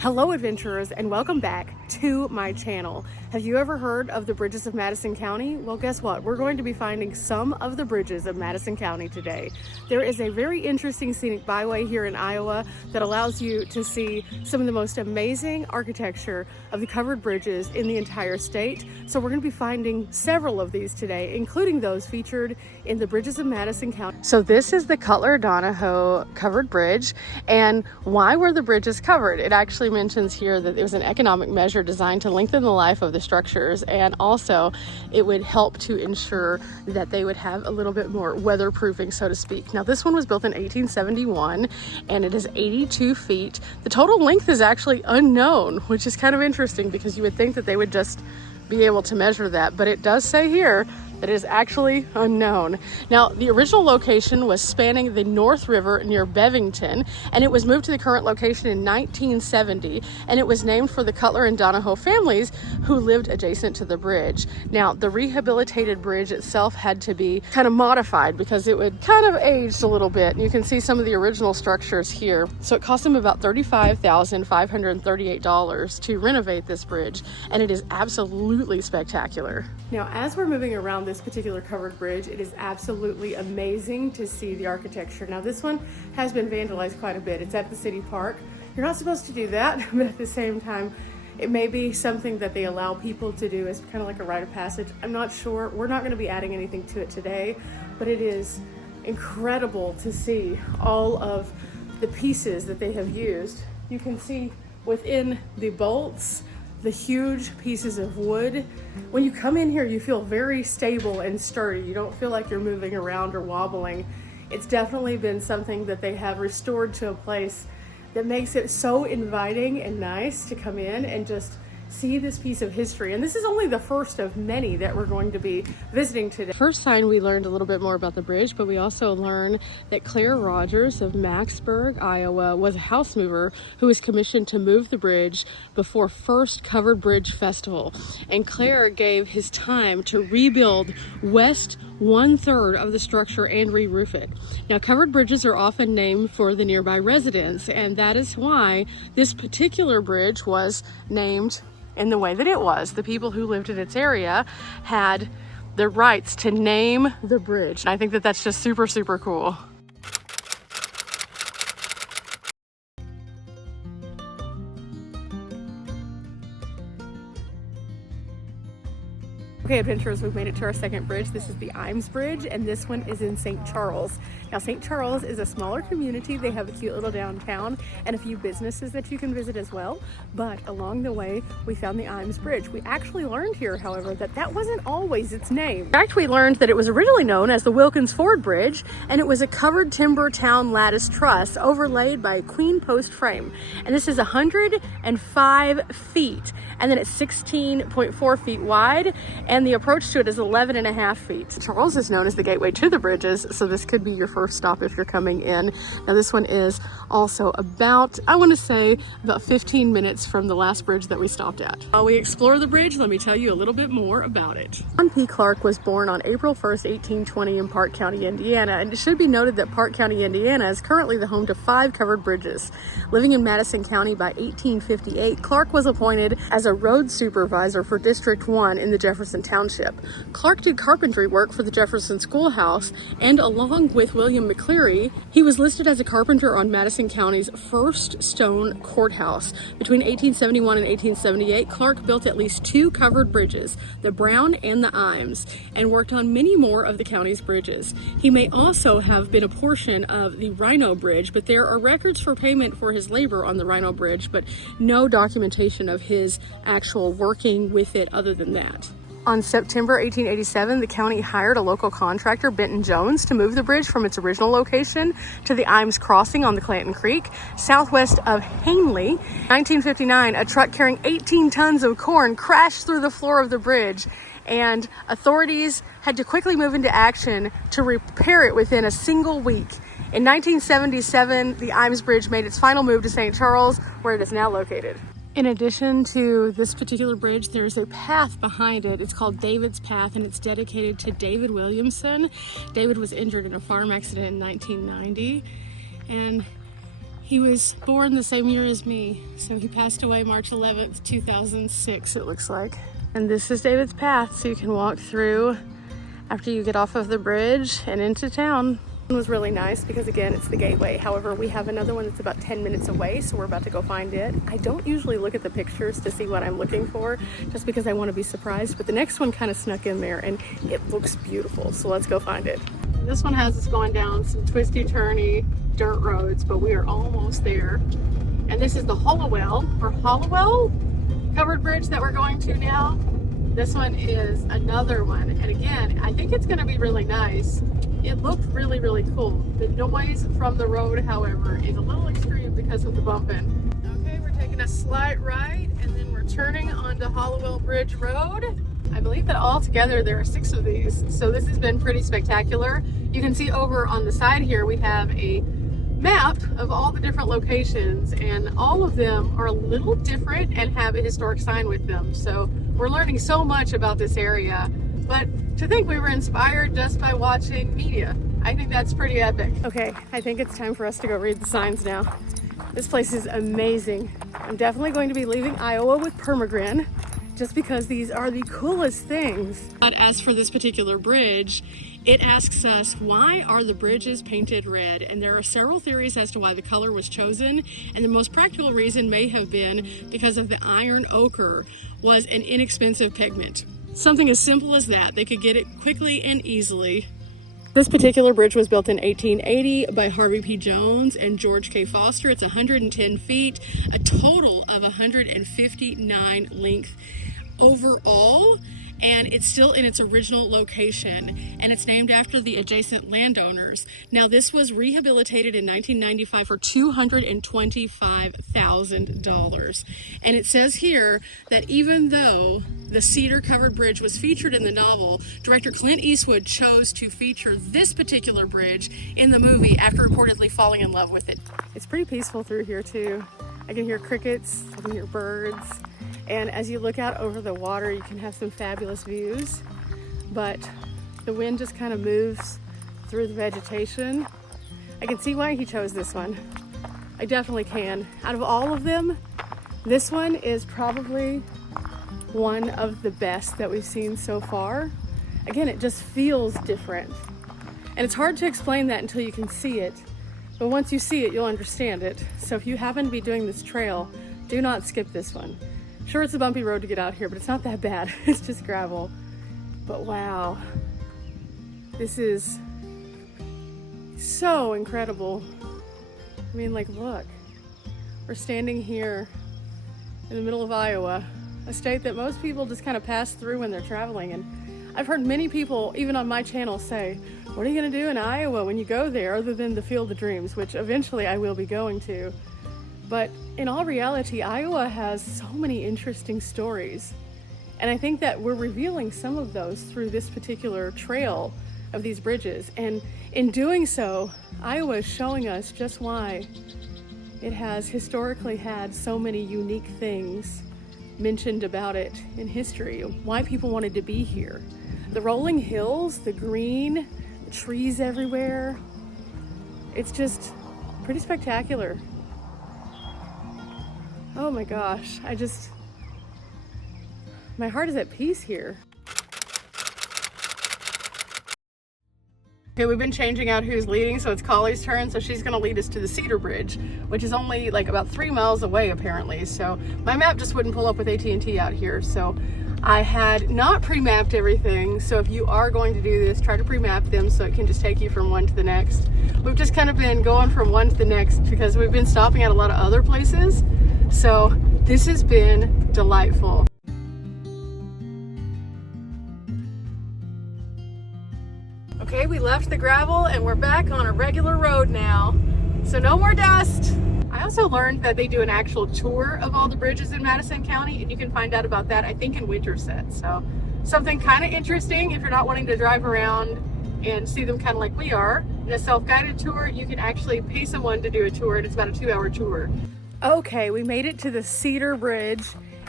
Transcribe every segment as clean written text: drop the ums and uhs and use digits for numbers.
Hello adventurers, and welcome back to my channel. Have you ever heard of the Bridges of Madison County? Well, guess what? We're going to be finding some of the bridges of Madison County today. There is a very interesting scenic byway here in Iowa that allows you to see some of the most amazing architecture of the covered bridges in the entire state. So we're going to be finding several of these today, including those featured in the Bridges of Madison County. So this is the Cutler-Donahoe covered bridge. And why were the bridges covered? It actually mentions here that it was an economic measure designed to lengthen the life of the structures, and also it would help to ensure that they would have a little bit more weatherproofing, so to speak. Now this one was built in 1871 and it is 82 feet. The total length is actually unknown, which is kind of interesting because you would think that they would just be able to measure that, but it does say here that is actually unknown. Now, the original location was spanning the North River near Bevington, and it was moved to the current location in 1970, and it was named for the Cutler and Donahoe families who lived adjacent to the bridge. Now, the rehabilitated bridge itself had to be kind of modified because it would kind of aged a little bit. And you can see some of the original structures here. So it cost them about $35,538 to renovate this bridge, and it is absolutely spectacular. Now, as we're moving around this particular covered bridge, it is absolutely amazing to see the architecture. Now this one has been vandalized quite a bit. It's at the city park. You're not supposed to do that, but at the same time, it may be something that they allow people to do as kind of like a rite of passage. I'm not sure. We're not going to be adding anything to it today, but it is incredible to see all of the pieces that they have used. You can see within the bolts, the huge pieces of wood. When you come in here, you feel very stable and sturdy. You don't feel like you're moving around or wobbling. It's definitely been something that they have restored to a place that makes it so inviting and nice to come in and just see this piece of history. And this is only the first of many that we're going to be visiting today. First sign, we learned a little bit more about the bridge, but we also learned that Claire Rogers of Macksburg, Iowa, was a house mover who was commissioned to move the bridge before first Covered Bridge Festival. And Claire gave his time to rebuild west 1/3 of the structure and re-roof it. Now, covered bridges are often named for the nearby residents, and that is why this particular bridge was named in the way that it was. The people who lived in its area had the rights to name the bridge. And I think that that's just super, super cool. Okay, adventurers, we've made it to our second bridge. This is the Imes Bridge, and this one is in St. Charles. Now, St. Charles is a smaller community. They have a cute little downtown and a few businesses that you can visit as well. But along the way, we found the Imes Bridge. We actually learned here, however, that that wasn't always its name. In fact, we learned that it was originally known as the Wilkins Ford Bridge, and it was a covered timber town lattice truss overlaid by a queen post frame. And this is 105 feet, and then it's 16.4 feet wide, and the approach to it is 11.5 feet. Charles is known as the gateway to the bridges, so this could be your first stop if you're coming in. Now this one is also about, I want to say, about 15 minutes from the last bridge that we stopped at. While we explore the bridge, let me tell you a little bit more about it. John P. Clark was born on April 1st, 1820 in Park County, Indiana, and it should be noted that Park County, Indiana is currently the home to 5 covered bridges. Living in Madison County by 1858, Clark was appointed as a road supervisor for District 1 in the Jefferson Township. Clark did carpentry work for the Jefferson Schoolhouse, and along with William McCleary, he was listed as a carpenter on Madison County's first stone courthouse. Between 1871 and 1878, Clark built at least 2 covered bridges, the Brown and the Imes, and worked on many more of the county's bridges. He may also have been a portion of the Rhino Bridge, but there are records for payment for his labor on the Rhino Bridge, but no documentation of his actual working with it other than that. On September 1887, the county hired a local contractor, Benton Jones, to move the bridge from its original location to the Imes Crossing on the Clanton Creek, southwest of Hanley. In 1959, a truck carrying 18 tons of corn crashed through the floor of the bridge, and authorities had to quickly move into action to repair it within a single week. In 1977, the Imes Bridge made its final move to St. Charles, where it is now located. In addition to this particular bridge, there's a path behind it. It's called David's Path, and it's dedicated to David Williamson. David was injured in a farm accident in 1990, and He was born the same year as me, so he passed away March 11th, 2006, it looks like. And this is David's path, so you can walk through after you get off of the bridge and into town. It was really nice because, again, it's the gateway. However, we have another one that's about 10 minutes away, so we're about to go find it. I don't usually look at the pictures to see what I'm looking for, just because I want to be surprised, but the next one kind of snuck in there and it looks beautiful, so let's go find it. This one has us going down some twisty-turny dirt roads, but we are almost there. And this is the Hollowell covered bridge that we're going to now. This one is another one, and again, I think it's going to be really nice. It looked really, really cool. The noise from the road, however, is a little extreme because of the bumping. Okay, we're taking a slight right, and then we're turning onto Hollowell Bridge Road. I believe that altogether there are 6 of these, so this has been pretty spectacular. You can see over on the side here we have a map of all the different locations, and all of them are a little different and have a historic sign with them. So we're learning so much about this area, but to think we were inspired just by watching media, I think that's pretty epic. Okay, I think it's time for us to go read the signs now. This place is amazing. I'm definitely going to be leaving Iowa with Permagrin, just because these are the coolest things. But as for this particular bridge, it asks us, why are the bridges painted red? And there are several theories as to why the color was chosen, and the most practical reason may have been because of the iron ochre was an inexpensive pigment. Something as simple as that, they could get it quickly and easily. This particular bridge was built in 1880 by Harvey P. Jones and George K. Foster. It's 110 feet, a total of 159 length overall, and it's still in its original location, and it's named after the adjacent landowners. Now, this was rehabilitated in 1995 for $225,000, and it says here that even though the cedar-covered bridge was featured in the novel, director Clint Eastwood chose to feature this particular bridge in the movie after reportedly falling in love with it. It's pretty peaceful through here too. I can hear crickets, I can hear birds. And as you look out over the water, you can have some fabulous views, but the wind just kind of moves through the vegetation. I can see why he chose this one. I definitely can. Out of all of them, this one is probably one of the best that we've seen so far. Again, it just feels different. And it's hard to explain that until you can see it. But once you see it, you'll understand it. So if you happen to be doing this trail, do not skip this one. Sure, it's a bumpy road to get out here, but it's not that bad. It's just gravel. But wow, this is so incredible. I mean, like, look, we're standing here in the middle of Iowa, a state that most people just kind of pass through when they're traveling. And I've heard many people, even on my channel, say, what are you gonna do in Iowa when you go there other than the Field of Dreams, which eventually I will be going to. But in all reality, Iowa has so many interesting stories. And I think that we're revealing some of those through this particular trail of these bridges. And in doing so, Iowa is showing us just why it has historically had so many unique things mentioned about it in history, why people wanted to be here. The rolling hills, the green, the trees everywhere. It's just pretty spectacular. Oh my gosh, my heart is at peace here. Okay, we've been changing out who's leading, so it's Collie's turn, so she's gonna lead us to the Cedar Bridge, which is only like about 3 miles away apparently. So my map just wouldn't pull up with AT&T out here, so I had not pre-mapped everything. So if you are going to do this, try to pre-map them so it can just take you from one to the next. We've just kind of been going from one to the next because we've been stopping at a lot of other places. So this has been delightful. Okay, we left the gravel and we're back on a regular road now. So no more dust. I also learned that they do an actual tour of all the bridges in Madison County, and you can find out about that, I think, in Winterset. So something kind of interesting if you're not wanting to drive around and see them kind of like we are. In a self-guided tour, you can actually pay someone to do a tour, and it's about a 2-hour tour. Okay, we made it to the Cedar Bridge,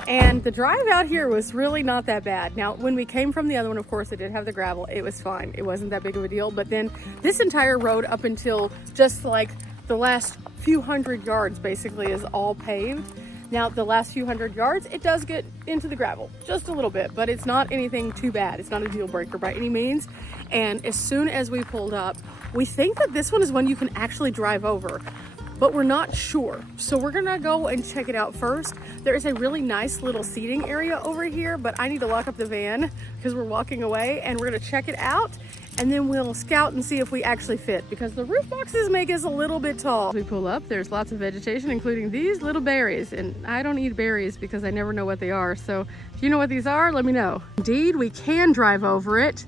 and the drive out here was really not that bad. Now, when we came from the other one, of course, it did have the gravel. It was fine. It wasn't that big of a deal. But then this entire road up until just like the last few hundred yards basically is all paved. Now the last few hundred yards, it does get into the gravel just a little bit, but it's not anything too bad. It's not a deal breaker by any means. And as soon as we pulled up, we think that this one is one you can actually drive over, but we're not sure. So we're gonna go and check it out first. There is a really nice little seating area over here, but I need to lock up the van because we're walking away, and we're gonna check it out, and then we'll scout and see if we actually fit, because the roof boxes make us a little bit tall. As we pull up, there's lots of vegetation, including these little berries, and I don't eat berries because I never know what they are. So if you know what these are, let me know. Indeed, we can drive over it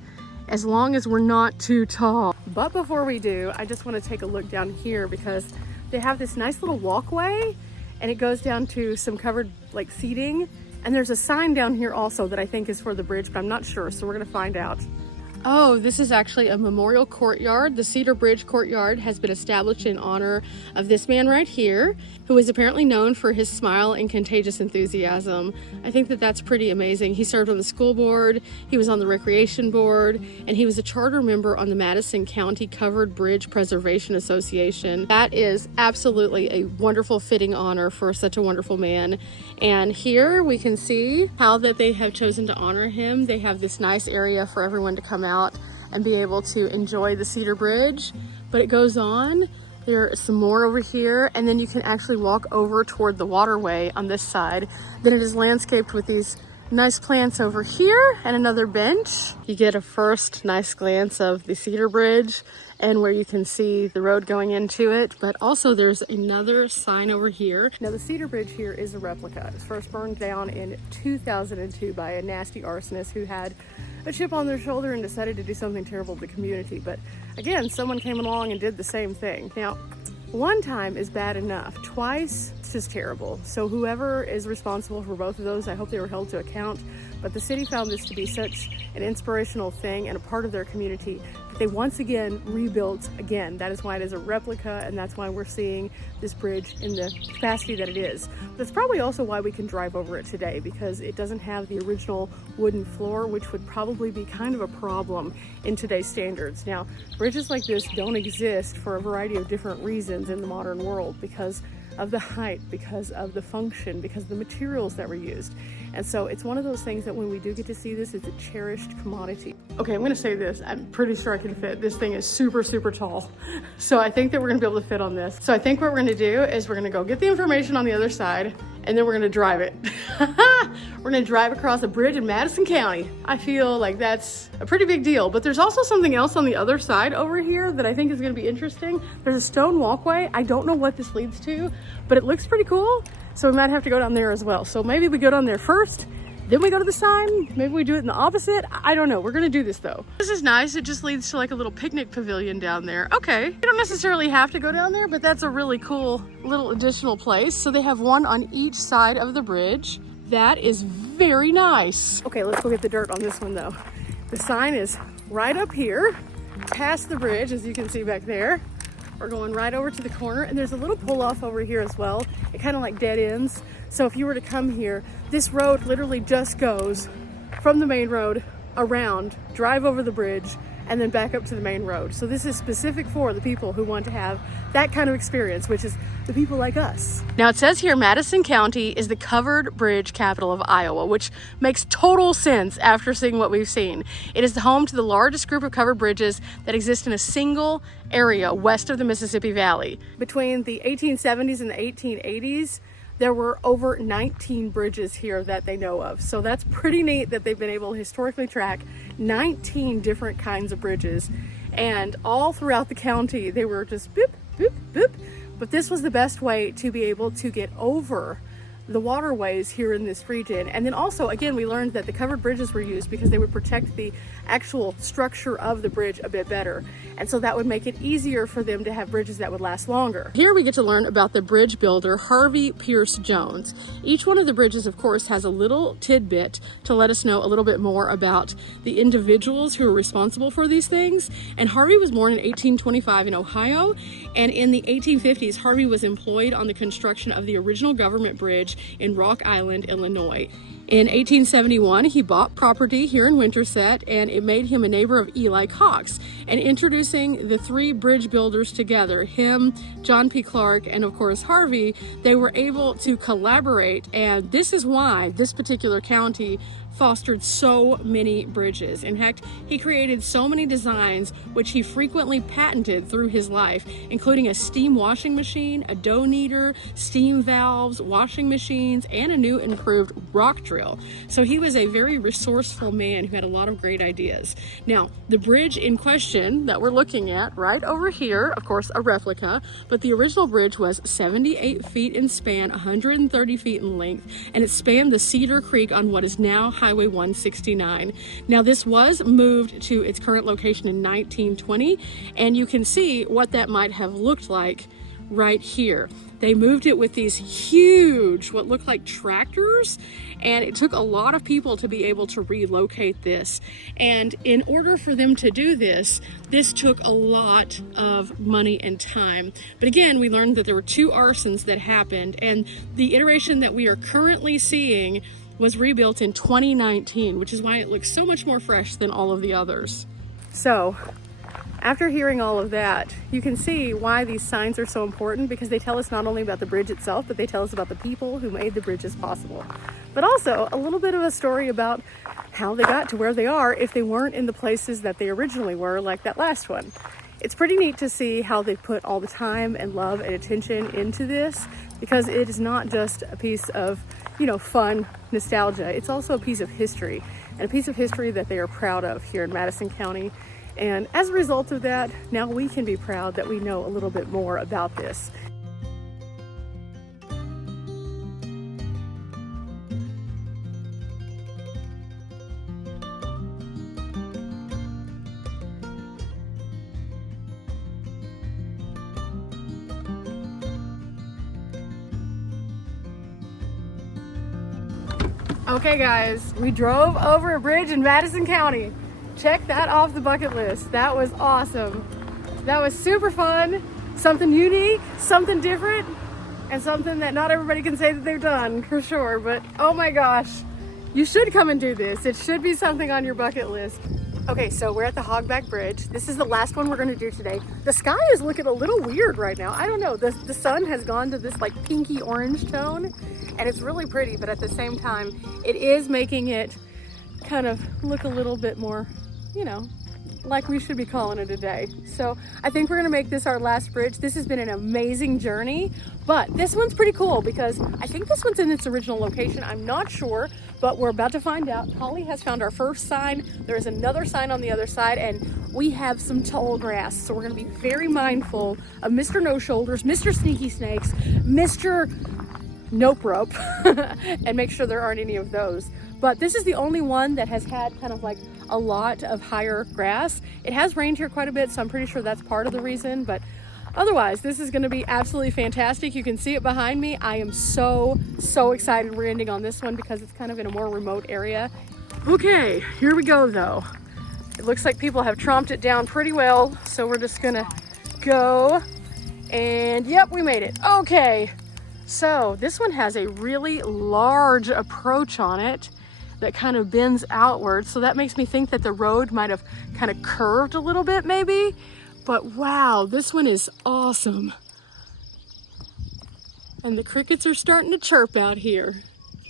as long as we're not too tall. But before we do, I just want to take a look down here because they have this nice little walkway, and it goes down to some covered like seating. And there's a sign down here also that I think is for the bridge, but I'm not sure. So we're gonna find out. Oh, this is actually a memorial courtyard. The Cedar Bridge Courtyard has been established in honor of this man right here, who is apparently known for his smile and contagious enthusiasm. I think that that's pretty amazing. He served on the school board, he was on the recreation board, and he was a charter member on the Madison County Covered Bridge Preservation Association. That is absolutely a wonderful, fitting honor for such a wonderful man. And here we can see how that they have chosen to honor him. They have this nice area for everyone to come out and be able to enjoy the Cedar Bridge, but it goes on. There are some more over here, and then you can actually walk over toward the waterway on this side. Then it is landscaped with these nice plants over here and another bench. You get a first nice glance of the Cedar Bridge and where you can see the road going into it, but also there's another sign over here. Now the Cedar Bridge here is a replica. It was first burned down in 2002 by a nasty arsonist who had a chip on their shoulder and decided to do something terrible to the community. But again, someone came along and did the same thing. Now, one time is bad enough. Twice, it's just terrible. So whoever is responsible for both of those, I hope they were held to account. But the city found this to be such an inspirational thing and a part of their community that they once again rebuilt again. That is why it is a replica, and that's why we're seeing this bridge in the capacity that it is. That's probably also why we can drive over it today, because it doesn't have the original wooden floor, which would probably be kind of a problem in today's standards. Now, bridges like this don't exist for a variety of different reasons in the modern world, because of the height, because of the function, because of the materials that were used. And so it's one of those things that when we do get to see this, it's a cherished commodity. Okay, I'm gonna say this, I'm pretty sure I can fit. This thing is super, super tall. So I think that we're gonna be able to fit on this. So I think what we're gonna do is we're gonna go get the information on the other side, and then we're gonna drive it. We're gonna drive across a bridge in Madison County. I feel like that's a pretty big deal, but there's also something else on the other side over here that I think is gonna be interesting. There's a stone walkway. I don't know what this leads to, but it looks pretty cool. So we might have to go down there as well. So maybe we go down there first, then we go to the sign. Maybe we do it in the opposite. I don't know. We're gonna do this though. This is nice. It just leads to like a little picnic pavilion down there. Okay, you don't necessarily have to go down there, but that's a really cool little additional place. So they have one on each side of the bridge. That is very nice. Okay, let's go get the dirt on this one though. The sign is right up here, past the bridge, as you can see back there. We're going right over to the corner, and there's a little pull off over here as well. It kind of like dead ends. So if you were to come here, this road literally just goes from the main road around, drive over the bridge, and then back up to the main road. So this is specific for the people who want to have that kind of experience, which is the people like us. Now it says here Madison County is the covered bridge capital of Iowa, which makes total sense after seeing what we've seen. It is the home to the largest group of covered bridges that exist in a single area west of the Mississippi Valley. Between the 1870s and the 1880s, there were over 19 bridges here that they know of. So that's pretty neat that they've been able to historically track 19 different kinds of bridges. And all throughout the county, they were just boop, boop, boop. But this was the best way to be able to get over the waterways here in this region. And then also, again, we learned that the covered bridges were used because they would protect the actual structure of the bridge a bit better. And so that would make it easier for them to have bridges that would last longer. Here we get to learn about the bridge builder, Harvey Pierce Jones. Each one of the bridges, of course, has a little tidbit to let us know a little bit more about the individuals who are responsible for these things. And Harvey was born in 1825 in Ohio. And in the 1850s, Harvey was employed on the construction of the original government bridge Bridge in Rock Island, Illinois. In 1871, he bought property here in Winterset, and it made him a neighbor of Eli Cox. And introducing the three bridge builders together, him, John P. Clark, and of course Harvey, they were able to collaborate, and this is why this particular county fostered so many bridges. In fact, he created so many designs which he frequently patented through his life, including a steam washing machine, a dough kneader, steam valves, washing machines, and a new improved rock drill. So he was a very resourceful man who had a lot of great ideas. Now, the bridge in question that we're looking at right over here, of course, a replica, but the original bridge was 78 feet in span, 130 feet in length, and it spanned the Cedar Creek on what is now Highway 169. Now, this was moved to its current location in 1920, and you can see what that might have looked like right here. They moved it with these huge, what looked like tractors, and it took a lot of people to be able to relocate this. And in order for them to do this, this took a lot of money and time. But again, we learned that there were 2 arsons that happened, and the iteration that we are currently seeing was rebuilt in 2019, which is why it looks so much more fresh than all of the others. So, after hearing all of that, you can see why these signs are so important, because they tell us not only about the bridge itself, but they tell us about the people who made the bridges possible. But also a little bit of a story about how they got to where they are if they weren't in the places that they originally were, like that last one. It's pretty neat to see how they put all the time and love and attention into this, because it is not just a piece of, fun nostalgia. It's also a piece of history, and a piece of history that they are proud of here in Madison County. And as a result of that, now we can be proud that we know a little bit more about this. Okay guys, we drove over a bridge in Madison County. Check that off the bucket list. That was awesome. That was super fun, something unique, something different, and something that not everybody can say that they've done, for sure. But oh my gosh, you should come and do this. It should be something on your bucket list. Okay, so we're at the Hogback Bridge. This is the last one we're gonna do today. The sky is looking a little weird right now. I don't know, the sun has gone to this like pinky orange tone, and it's really pretty, but at the same time, it is making it kind of look a little bit more, like we should be calling it a day. So I think we're gonna make this our last bridge. This has been an amazing journey, but this one's pretty cool because I think this one's in its original location. I'm not sure, but we're about to find out. Holly has found our first sign. There is another sign on the other side, and we have some tall grass. So we're gonna be very mindful of Mr. No Shoulders, Mr. Sneaky Snakes, Mr. Nope Rope, and make sure there aren't any of those. But this is the only one that has had kind of like a lot of higher grass. It has rained here quite a bit, so I'm pretty sure that's part of the reason, but otherwise, this is gonna be absolutely fantastic. You can see it behind me. I am so excited we're ending on this one because it's kind of in a more remote area. Okay, here we go though. It looks like people have tromped it down pretty well, so we're just gonna go, and yep, we made it. Okay, so this one has a really large approach on it that kind of bends outward, so that makes me think that the road might have kind of curved a little bit maybe. But wow, this one is awesome. And the crickets are starting to chirp out here,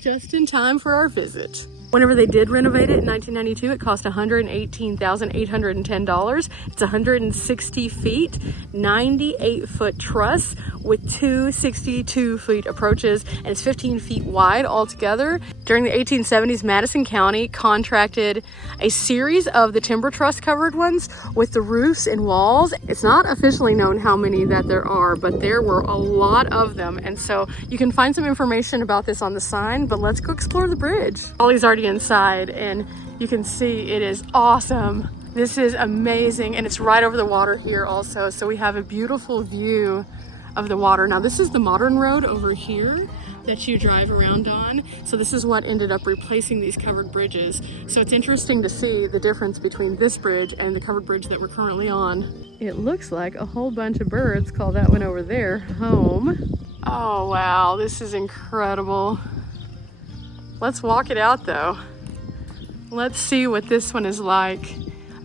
just in time for our visit. Whenever they did renovate it in 1992, it cost $118,810. It's 160 feet, 98-foot truss with two 62-feet approaches, and it's 15 feet wide altogether. During the 1870s, Madison County contracted a series of the timber truss covered ones with the roofs and walls. It's not officially known how many that there are, but there were a lot of them. And so you can find some information about this on the sign, but let's go explore the bridge. Ollie's already inside, and you can see it is awesome. This is amazing, and it's right over the water here also, so we have a beautiful view of the water. Now this is the modern road over here that you drive around on, so this is what ended up replacing these covered bridges. So it's interesting to see the difference between this bridge and the covered bridge that we're currently on. It looks like a whole bunch of birds call that one over there home. Oh wow, this is incredible. Let's walk it out though. Let's see what this one is like.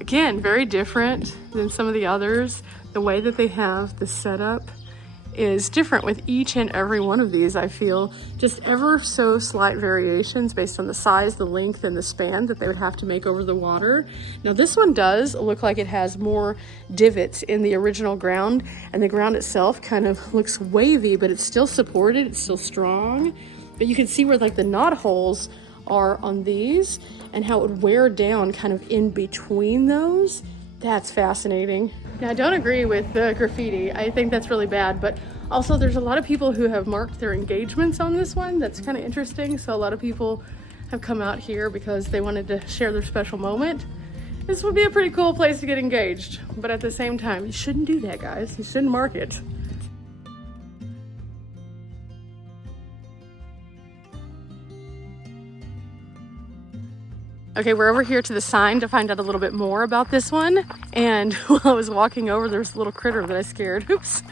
Again, very different than some of the others. The way that they have the setup is different with each and every one of these, I feel. Just ever so slight variations based on the size, the length, and the span that they would have to make over the water. Now this one does look like it has more divots in the original ground, and the ground itself kind of looks wavy, but it's still supported, it's still strong. But you can see where like the knot holes are on these and how it would wear down kind of in between those. That's fascinating. Now, I don't agree with the graffiti. I think that's really bad, but also there's a lot of people who have marked their engagements on this one. That's kind of interesting. So a lot of people have come out here because they wanted to share their special moment. This would be a pretty cool place to get engaged, but at the same time, you shouldn't do that, guys. You shouldn't mark it. Okay, we're over here to the sign to find out a little bit more about this one. And while I was walking over, there's a little critter that I scared. Oops.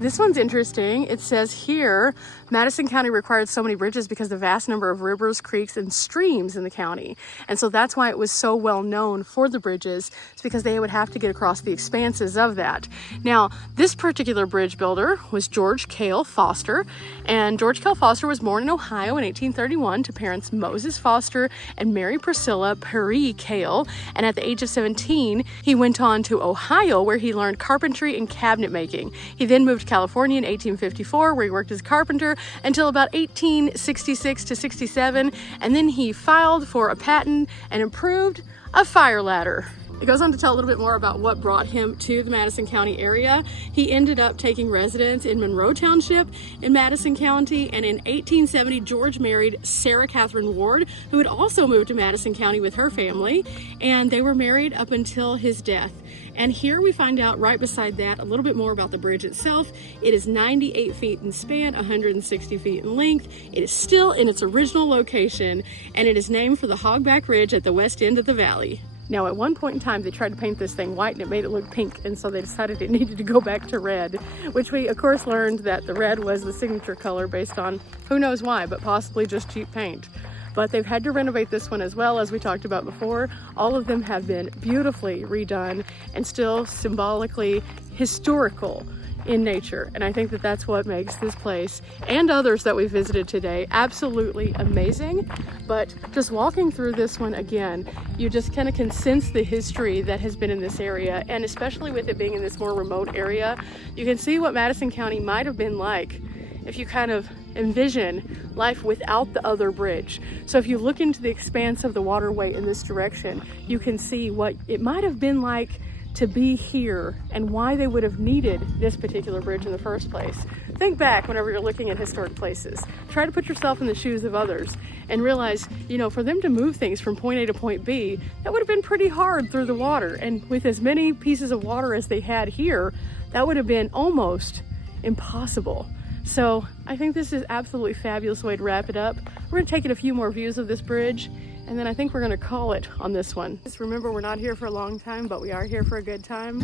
This one's interesting. It says here, Madison County required so many bridges because of the vast number of rivers, creeks, and streams in the county. And so that's why it was so well known for the bridges. It's because they would have to get across the expanses of that. Now, this particular bridge builder was George Cale Foster. And George Cale Foster was born in Ohio in 1831 to parents Moses Foster and Mary Priscilla Perry Cale. And at the age of 17, he went on to Ohio, where he learned carpentry and cabinet making. He then moved to California in 1854, where he worked as a carpenter until about 1866 to 67, and then he filed for a patent and improved a fire ladder. It goes on to tell a little bit more about what brought him to the Madison County area. He ended up taking residence in Monroe Township in Madison County, and in 1870, George married Sarah Catherine Ward, who had also moved to Madison County with her family, and they were married up until his death. And here we find out right beside that a little bit more about the bridge itself. It is 98 feet in span, 160 feet in length. It is still in its original location, and it is named for the Hogback Ridge at the west end of the valley. Now, at one point in time, they tried to paint this thing white and it made it look pink, and so they decided it needed to go back to red, which we, of course, learned that the red was the signature color based on who knows why, but possibly just cheap paint. But they've had to renovate this one as well, as we talked about before. All of them have been beautifully redone and still symbolically historical in nature. And I think that that's what makes this place and others that we visited today absolutely amazing. But just walking through this one again, you just kind of can sense the history that has been in this area. And especially with it being in this more remote area, you can see what Madison County might have been like if you kind of envision life without the other bridge. So if you look into the expanse of the waterway in this direction, you can see what it might have been like to be here and why they would have needed this particular bridge in the first place. Think back whenever you're looking at historic places. Try to put yourself in the shoes of others and realize, you know, for them to move things from point A to point B, that would have been pretty hard through the water. And with as many pieces of water as they had here, that would have been almost impossible. So I think this is absolutely fabulous way to wrap it up. We're gonna take in a few more views of this bridge, and then I think we're gonna call it on this one. Just remember, we're not here for a long time, but we are here for a good time.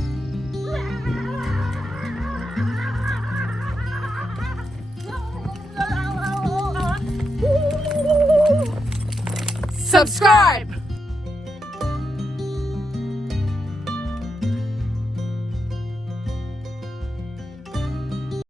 Subscribe!